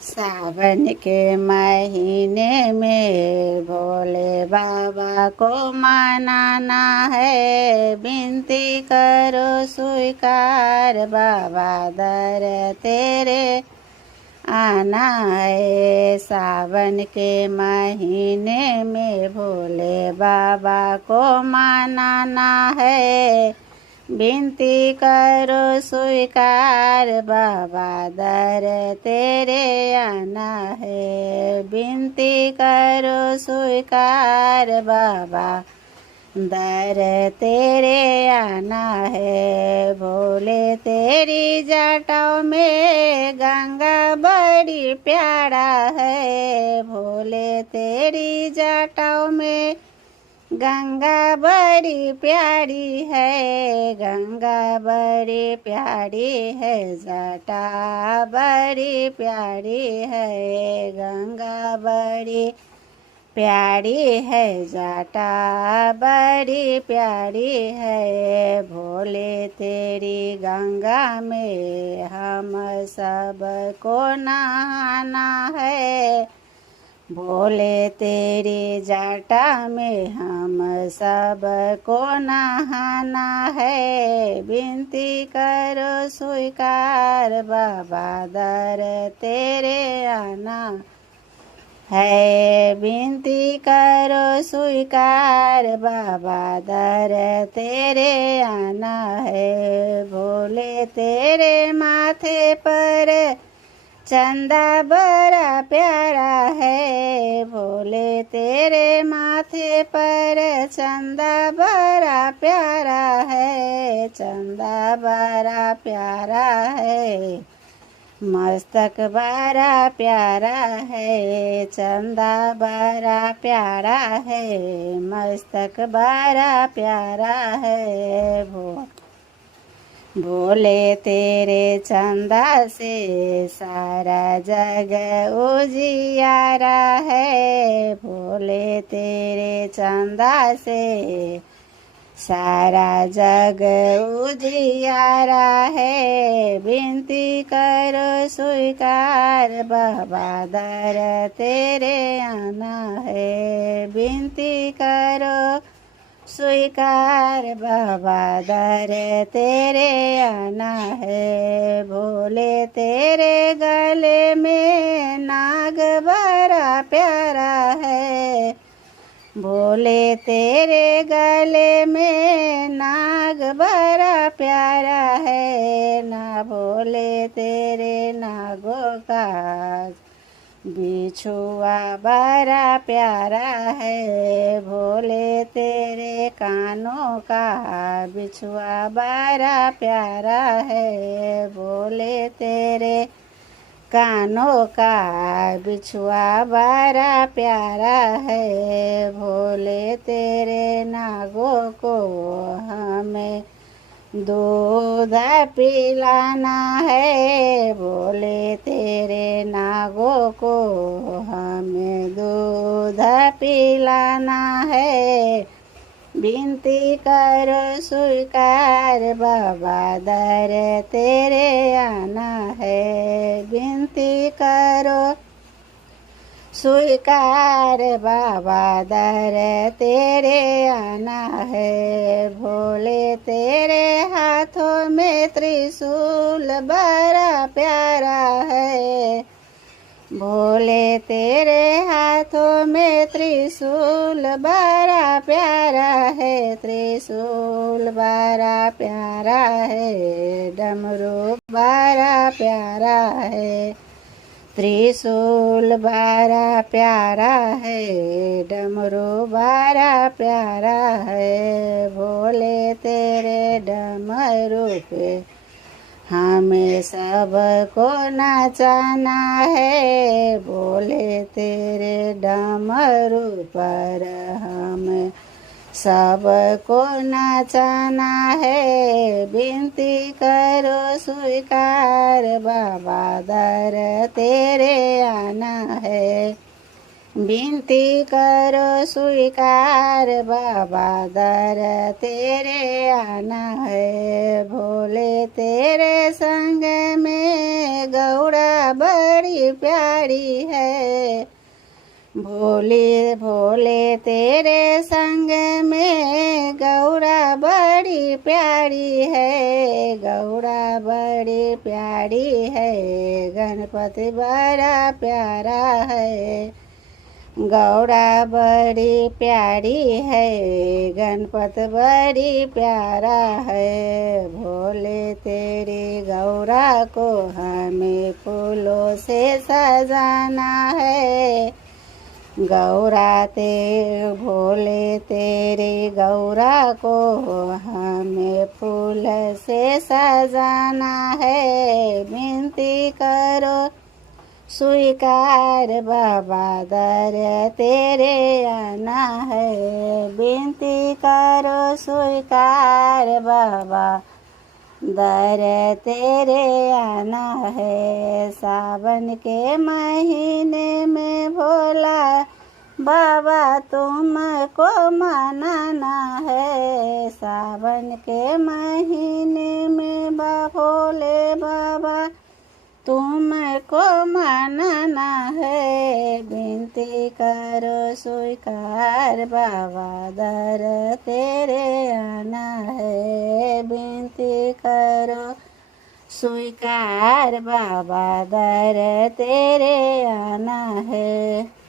सावन के महीने में भोले बाबा को मनाना है। विनती करो स्वीकार बाबा दर तेरे आना है। सावन के महीने में भोले बाबा को मनाना है। विनती करो स्वीकार बाबा दर तेरे आना है। विनती करो स्वीकार बाबा दर तेरे आना है। भोले तेरी जटाओं में गंगा बड़ी प्यारा है। भोले तेरी जटाओं में गंगा बड़ी प्यारी है। गंगा बड़ी प्यारी है। जटा बड़ी प्यारी है। गंगा बड़ी प्यारी है। जटा बड़ी प्यारी है। भोले तेरी गंगा में हम सब को नहाना है। भोले तेरी जटा में हम सब को नहाना है। विनती करो स्वीकार बाबा दर तेरे आना है। विनती करो स्वीकार बाबा दर तेरे आना है। भोले तेरे माथे पर चंदा बड़ा प्यारा है। भोले तेरे माथे पर चंदा बड़ा प्यारा है। चंदा बड़ा प्यारा है। मस्तक बड़ा प्यारा है। चंदा बड़ा प्यारा है। मस्तक बड़ा प्यारा है। भोले तेरे चंदा से सारा जग उजियारा है। भोले तेरे चंदा से सारा जग उजियारा है। विनती करो स्वीकार बाबा दर तेरे आना है। विनती करो स्वीकार बाबा दर तेरे आना है। भोले तेरे गले में नाग बड़ा प्यारा है। भोले तेरे गले में नाग बड़ा प्यारा है। ना भोले तेरे नागों का बिछुआ बड़ा प्यारा है। भोले तेरे कानों का बिछुआ बड़ा प्यारा है। भोले तेरे कानों का बिछुआ बड़ा प्यारा है। भोले तेरे नागों को हमें दूध पिलाना है। भोले तेरे नागों को हमें दूध पिलाना है। विनती करो स्वीकार बाबा दर तेरे आना है। विनती करो स्वीकार बाबा दर तेरे आना है। भोले तेरे हाथों में त्रिशूल बड़ा प्यारा है। भोले तेरे हाथों में त्रिशूल बड़ा प्यारा है। त्रिशूल बड़ा प्यारा है। डमरू बड़ा प्यारा है। त्रिशूल बड़ा प्यारा है। डमरू बड़ा प्यारा है। भोले तेरे डमरू पे हमें सबको नचाना है। भोले तेरे डमरू पर हमें सबको नचाना है। विनती करो स्वीकार बाबा दर तेरे आना है। विनती करो स्वीकार बाबा दर तेरे आना है। भोले तेरे संग में गौड़ा बड़ी प्यारी है। भोले भोले तेरे संग में गौड़ा बड़ी प्यारी है। गौड़ा बड़ी प्यारी है। गणपति बड़ा प्यारा है। गौड़ा बड़ी प्यारी है। गणपति बड़ी प्यारा है। भोले तेरी गौरा को हमें फूलों से सजाना है। गौरा भोले तेरी गौरा को हमें फूल से सजाना है। विनती करो स्वीकार बाबा दर तेरे आना है। विनती करो स्वीकार बाबा दर तेरे आना है। सावन के महीने में भोला बाबा तुमको मनाना है। सावन के महीने में भोले बाबा तुमको मनाना है। विनती करो स्वीकार बाबा दर तेरे आना है। विनती करो स्वीकार बाबा दर तेरे आना है।